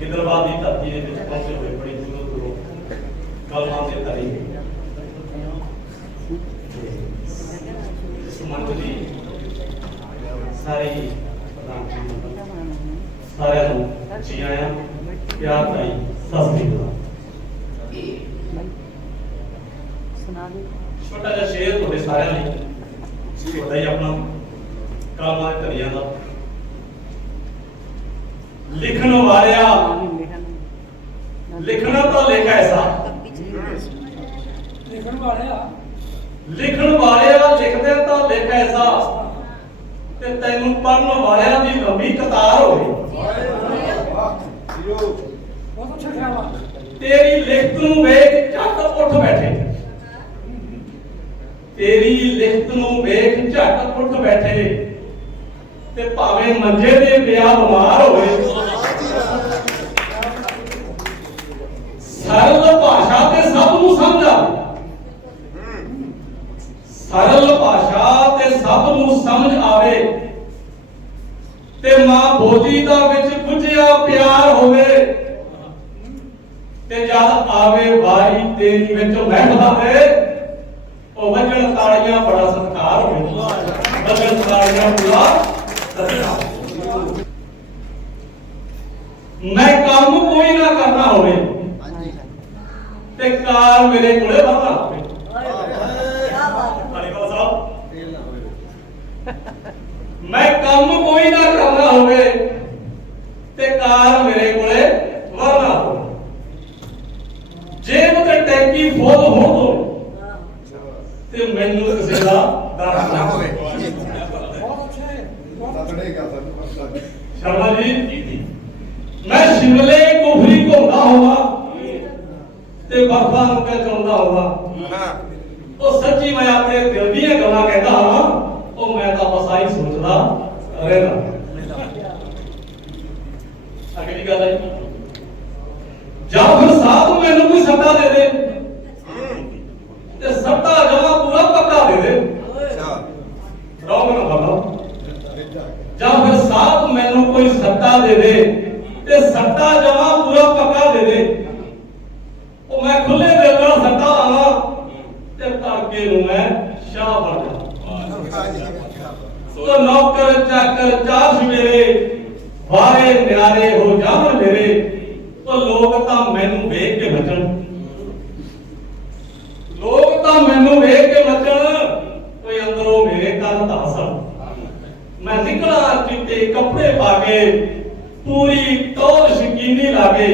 ਗਿੱਦੜਬਾਦ ਦੀ ਧਰਤੀ ਦੇ ਵਿੱਚ ਪਹੁੰਚੇ ਹੋਏ ਬੜੀ ਦੂਰੋਂ ਦੂਰੋਂ ਕਲਮਾਂ ਦੇ ਧਰੀ। ਦੀ ਸਾਰੇ ਜੀ, ਸਾਰਿਆਂ ਨੂੰ ਜੀ ਆਇਆਂ ਪਿਆਰ ਭਰੀ ਸਤਿ ਸ੍ਰੀ ਅਕਾਲ। ਸੁਣਾ ਦੇ। ਛੋਟਾ ਜਿਹਾ ਸ਼ੇਰ ਤੁਹਾਡੇ ਸਾਰਿਆਂ ਲਈ। ਤੁਹਾਡਾ ਹੀ ਆਪਣਾ। ਕਲਮਾਂ ਦੇ ਧਰੀਆਂ ਦਾ। ਲਿਖਣ ਵਾਲਿਆ ਲਿਖਣਾ ਤਾਂ ਲਿਖ ਐਸਾ। ਲਿਖਣ ਵਾਲਿਆ। ਲਿਖਣ ਵਾਲਿਆ ਲਿਖਦੇ ਤਾਂ ਲਿਖ ਐਸਾ। ਤੇ ਤੈਨੂੰ ਪੜਨ ਵਾਲਿਆਂ ਦੀ ਲੰਬੀ ਕਤਾਰ ਹੋਵੇ ਬਹੁਤ ਅੱਛਾ ਖਿਆਲ ਤੇਰੀ ਲਿਖਤ ਨੂੰ ਵੇਖ ਝੱਟ ਉੱਠ ਬੈਠੇ। ਤੇਰੀ ਲਿਖਤ ਨੂੰ ਵੇਖ ਝੱਟ ਉੱਠ ਬੈਠੇ। ਤੇ ਭਾਵੇਂ ਮੰਜੇ ਤੇ ਪਿਆ ਬਿਮਾਰ ਹੋਵੇ, ਸਰਲ ਭਾਸ਼ਾ ਤੇ ਸਭ ਨੂੰ ਸਮਝ ਸਰਲ ਭਾਸ਼ਾ ਤੇ ਸਭ ਨੂੰ ਸਮਝ ਆਵੇ ਤੇ ਮਾਂ ਬੋਲੀ ਦਾ ਵਿੱਚ ਗੁੱਝਿਆ ਪਿਆਰ ਹੋਵੇ ਤੇ ਜਦ ਆਵੇ ਵਾਰੀ ਤੇਰੀ ਵਿੱਚ ਮਹਿਲਾ ਦੇ ਉਹ ਵਜਣ ਤਾੜੀਆਂ ਬੜਾ ਸਤਿਕਾਰ ਹੋਵੇ। ਵਜਣ ਤਾੜੀਆਂ ਬੜਾ ਮੈਂ ਕੰਮ ਕੋਈ ਨਾ ਕਰਨਾ ਹੋਵੇ। ਤੇ ਕਾਰ ਮੇਰੇ ਕੋਲੇ ਵਰਨਾ ਹੋਵੇ। ਮੈਂ ਕੰਮ ਕੋਈ ਨਾ ਕਰਨਾ ਹੋਵੇ ਤੇ ਕਾਰ ਮੇਰੇ ਕੋਲੇ ਵਰਨਾ ਹੋਵੇ। ਜੇਬ ਤੇ ਟੈਂਕੀ ਫੁੱਲ ਹੋਣ ਦੋ ਤੇ ਮੈਨੂੰ ਕਿਸੇ ਦਾ ਡਰ ਨਾ ਹੋਵੇ। ਹੈ ਬਹੁਤ ਸ਼ਰਮਾ ਜੀ। ਮੈਂ ਸ਼ਿਮਲੇ ਕੁਫਰੀ ਘੁੰਮਦਾ ਹੋਵਾਂ ਤੇ ਬਰਫਾਂ ਨੂੰ ਕੇ ਚਾਹੁੰਦਾ ਹੋਵਾਂ। ਉਹ ਸੱਚੀ ਮੈਂ ਆਪਣੇ ਦਿਲ ਦੀਆਂ ਗੱਲਾਂ ਕਹਿੰਦਾ ਹਾਂ, ਉਹ ਮੈਂ ਤਾਂ ਬਸ ਆਹੀ ਸੋਚਦਾ ਰਹਿੰਦਾ। ਅਗਲੀ ਗੱਲ ਹੈ ਜਾਂ। ਫਿਰ ਸਾਧ ਮੈਨੂੰ ਕੋਈ ਸੱਟਾ ਦੇ ਦੇ ਤੇ ਸੱਟਾ ਜਮਾ ਪੂਰਾ ਪੱਕਾ ਦੇ ਦੇ ਰੋਗ ਨਾ ਖਾਣਾ ਜਾਂ ਫਿਰ ਸਾਧ ਮੈਨੂੰ ਕੋਈ ਸੱਟਾ ਦੇ ਦੇ ਤੇ ਸੱਟਾ ਜਮਾ ਪੂਰਾ ਪੱਕਾ ਦੇ ਦੇ ਉਹ ਮੈਂ ਖੁੱਲੇ ਦਿਲ ਨਾਲ ਸੱਟਾ ਆਵਾਂ ਤੇ ਧਾਗੇ ਨੂੰ ਮੈਂ ਸ਼ਾਹ ਬਣ ਜਾ ਤੋ ਨੌਕਰ, ਚਾਕਰ, ਚਾਹ ਸਵੇਰੇ ਵਾਰੇ ਨਿਆਰੇ ਹੋ ਜਾਵਣ ਮੇਰੇ। ਤੋ ਲੋਕ ਤਾਂ ਮੈਨੂੰ ਵੇਖ ਕੇ ਬਚਣ ਲੋਕ ਤਾਂ ਮੈਨੂੰ ਵੇਖ ਕੇ ਬਚਣ ਕੋਈ ਅੰਦਰੋਂ ਮੇਰੇ ਕੰਨ ਧਾਸਣ ਮੈਂ ਨਿਕਲਾਂ ਚਿੱਟੇ ਕੱਪੜੇ ਪਾ ਕੇ ਪੂਰੀ ਟੋਰ ਸ਼ਕੀਨੀ ਲਾ ਕੇ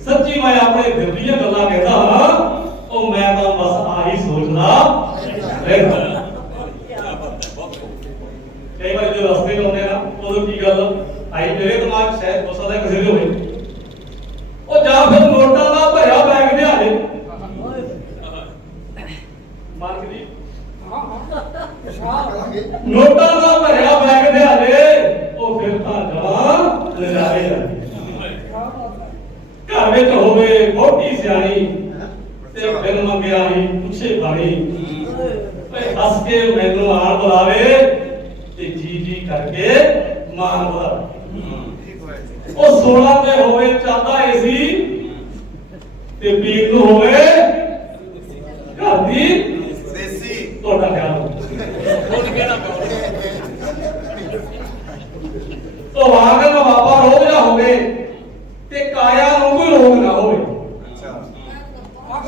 ਸੱਚੀ ਮੈਂ ਆਪਣੇ ਦਿਲ ਦੀਆਂ ਗੱਲਾਂ ਕਹਿੰਦਾ ਹਾਂ ਉਹ ਮੈਂ ਤਾਂ ਬਸ ਆਹੀ ਸੋਚਦਾ ਰਹਿੰਦਾ ਕਈ ਵਾਰ ਜਦੋਂ ਰਸਤੇ ਲਾਉਂਦੇ ਆ ਨਾ ਉਦੋਂ ਕੀ ਗੱਲ ਆਈ ਮੇਰੇ ਦਿਮਾਗ 'ਚ ਸ਼ਾਇਦ ਹੋ ਸਕਦਾ ਕਿਸੇ ਦੇ ਹੋਵੇ ਉਹ ਜਾਂ ਫਿਰ ਨੋਟਾਂ ਦਾ ਭਰਿਆ ਬੈਗ ਲਿਆ ਦੇ ਮਾਰਕ ਜੀ ਹਾਂ ਹਾਂ ਸ਼ਾਹ ਨੋਟਾਂ ਦਾ ਭਰਿਆ ਬੈਗ ਲਿਆ ਦੇ ਉਹ ਫਿਰ ਤਾਂ ਜਵਾਂ ਨਜ਼ਾਰੇ ਆ ਸ਼ਾਹ ਬਾਤ ਹੈ ਘਰ ਵਿੱਚ ਹੋਵੇ ਮੋਟੀ ਸਿਆਣੀ ਤੇ ਫਿਰ ਮੰਗਿਆ ਹੀ ਪੁੱਛੇ ਬਾਣੀ ਓਏ ਹੱਸ ਕੇ ਮੈਨੂੰ ਆਣ ਬੁਲਾਵੇ ਤੇ ਜੀ ਜੀ ਕਰਕੇ ਮਾਂ ਬੁਲਾਵੇ ਉਹ 16 ਤੇ ਹੋਵੇ ਚਾਹਦਾ ਏਸੀ ਤੇ ਪੀਰ ਨੂੰ ਹੋਵੇ ਘਰ ਦੀ ਤੁਹਾਡਾ ਖਿਆਲ ਤੋ ਵਾਗਨ ਬਾਬਾ ਰੋਗ ਨਾ ਹੋਵੇ ਤੇ ਕਾਇਆ ਨੂੰ ਕੋਈ ਰੋਗ ਨਾ ਹੋਵੇ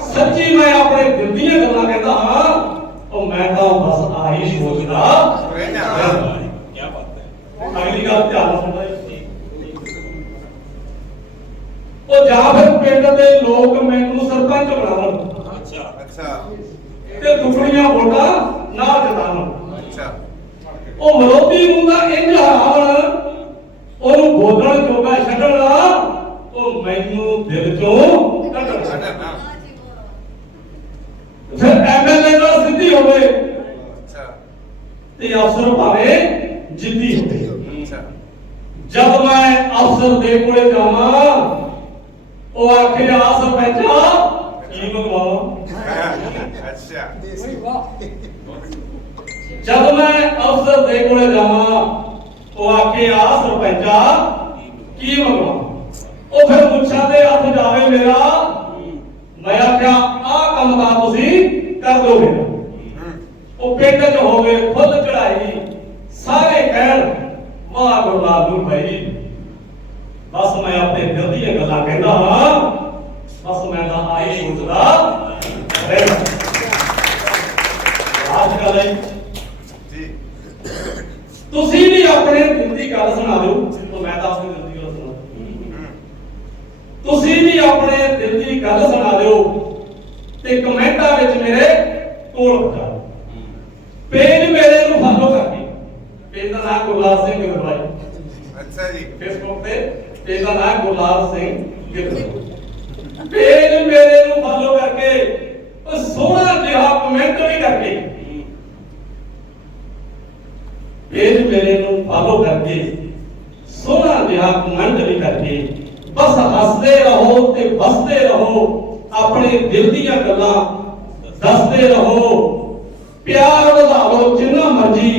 ਸੱਚੀ ਮੈਂ ਆਪਣੇ ਦਿਲ ਦੀਆਂ ਗੱਲਾਂ ਕਹਿੰਦਾ ਹਾਂ ਉਹ ਮੈਂ ਤਾਂ ਬਸ ਆਹੀ ਸੋਚਦਾ ਕੀ ਬਾਤ ਹੈ। ਅਗਲੀ ਗੱਲ ਧਿਆਨ ਉਹ ਜਾਂ ਫਿਰ ਪਿੰਡ ਦੇ ਲੋਕ ਮੈਨੂੰ ਸਰਪੰਚ ਬਣਾਉਣ। ਤੇ ਦੁਗਣੀਆਂ ਵੋਟਾਂ ਨਾ ਜਿਤਾਉਣ ਉਹ ਮਰੋਦੀ ਨੂੰ ਤਾਂ ਇੰਜ ਹਰਾਵਣ ਉਹਨੂੰ ਬੋਲਣ ਜੋਗਾ ਛੱਡਣਾ ਉਹ ਮੈਨੂੰ ਦਿਲ ਚੋਂ ਕੱਢਣਾ ਫਿਰ ਐਮਐਲਏ ਦਾ ਸਿੱਧੀ ਹੋਵੇ ਤੇ ਅਫਸਰ ਭਾਵੇਂ ਜਿੱਦੀ ਹੋਵੇ। ਜਦ ਮੈਂ ਅਫਸਰ ਦੇ ਕੋਲੇ ਜਾਵਾਂ ਉਹ ਆਖੇ ਆ ਸਰਪੰਚਾ ਕੀ ਮੰਗਵਾਵਾਂ ਜਦ ਮੈਂ ਅਫਸਰ ਦੇ ਕੋਲੇ ਜਾਵਾਂ ਉਹ ਆਖੇ ਆ ਸਰਪੰਚਾ ਕੀ ਮੰਗਵਾ ਉਹ ਫਿਰ ਮੁੱਛਾਂ ਦੇ ਹੱਥ ਜਾਵੇ ਮੇਰਾ। ਮੈਂ ਆਖਿਆ ਆਹ ਕੰਮ ਤਾਂ ਤੁਸੀਂ ਕਰ ਦੋ ਮੇਰਾ ਉਹ ਪਿੰਡ 'ਚ ਹੋਵੇ ਫੁੱਲ ਚੜਾਈ ਸਾਰੇ ਕਹਿਣ ਵਾਹ ਗੁਰਲਾਲ ਨੂੰ ਭਾਈ ਬਸ ਮੈਂ ਆਪਣੇ ਦਿਲ ਦੀਆਂ ਗੱਲਾਂ ਕਹਿੰਦਾ ਹਾਂ ਬਸ ਮੈਂ ਤਾਂ ਆਏ ਸੋਚਦਾ ਰਹਿਣਾ ਆਜ ਹੈ। ਤੁਸੀਂ ਵੀ ਆਪਣੇ ਦਿਲ ਦੀ ਗੱਲ ਸੁਣਾ ਦਿਓ। ਤਾਂ ਮੈਂ ਤਾਂ ਆਪਣੇ ਦਿਲ ਦੀ ਗੱਲ ਸੁਣਾ ਤੁਸੀਂ ਵੀ ਆਪਣੇ ਦਿਲ ਦੀ ਗੱਲ ਸੁਣਾ ਦਿਓ। ਤੇ ਕਮੈਂਟਾਂ ਵਿੱਚ ਮੇਰੇ ਕੋਲ ਪਹੁੰਚਾ ਦਿਓ ਪੇਜ ਮੇਰੇ ਨੂੰ ਫਾਲੋ ਕਰਕੇ ਪੇਜ ਦਾ ਨਾਮ ਗੁਰਲਾਲ ਸਿੰਘ ਗਿੱਦੜਵਾਈ ਅੱਛਾ ਜੀ। ਫੇਸਬੁੱਕ ਤੇ ਪੇਜ ਦਾ ਨਾਮ ਗੁਰਲਾਲ ਸਿੰਘ ਗਿੱਦੜਵਾਈ ਪੇਜ ਮੇਰੇ ਨੂੰ ਫਾਲੋ ਕਰਕੇ ਉਹ ਸੋਹਣਾ ਜਿਹਾ ਕਮੈਂਟ ਵੀ ਕਰਕੇ ਪੇਜ ਮੇਰੇ ਨੂੰ ਫਾਲੋ ਕਰਕੇ ਸੋਹਣਾ ਜਿਹਾ ਕਮੈਂਟ ਵੀ ਕਰਕੇ ਬਸ ਹੱਸਦੇ ਰਹੋ ਤੇ ਵਸਦੇ ਰਹੋ। ਆਪਣੇ ਦਿਲ ਦੀਆਂ ਗੱਲਾਂ ਦੱਸਦੇ ਰਹੋ। ਪਿਆਰ ਵਧਾ ਜਿੰਨਾ ਮਰਜ਼ੀ।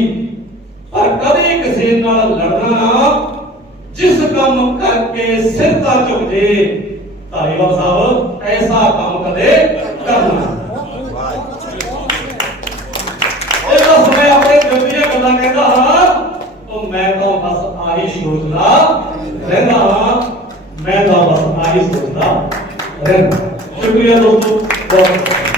ਪਰ ਕਦੇ ਕਿਸੇ ਨਾਲ ਲੜਨਾ ਨਾ, ਜਿਸ ਕੰਮ ਕਰਕੇ ਸਿਰ ਤਾਂ ਝੁਕ ਜੇ ਧਾਰੀਵਾਲ ਸਾਹਿਬ, ਐਸਾ ਕੰਮ ਕਦੇ ਕਰਨਾ ਨਾ। ਸਮੇਂ ਆਪਣੇ ਦਿਲ ਦੀਆਂ ਗੱਲਾਂ ਕਹਿੰਦਾ ਹਾਂ, ਉਹ ਮੈਂ ਤਾਂ ਬਸ ਆਹੀ ਸੋਚਦਾ ਰਹਿੰਦਾ ਹਾਂ। ਮੈਂ ਤਾਂ ਬਸ ਆਹੀ ਸੋਚਦਾ ਰਹਿੰਦਾ। ਸ਼ੁਕਰੀਆ ਦੋਸਤੋ ਬਹੁਤ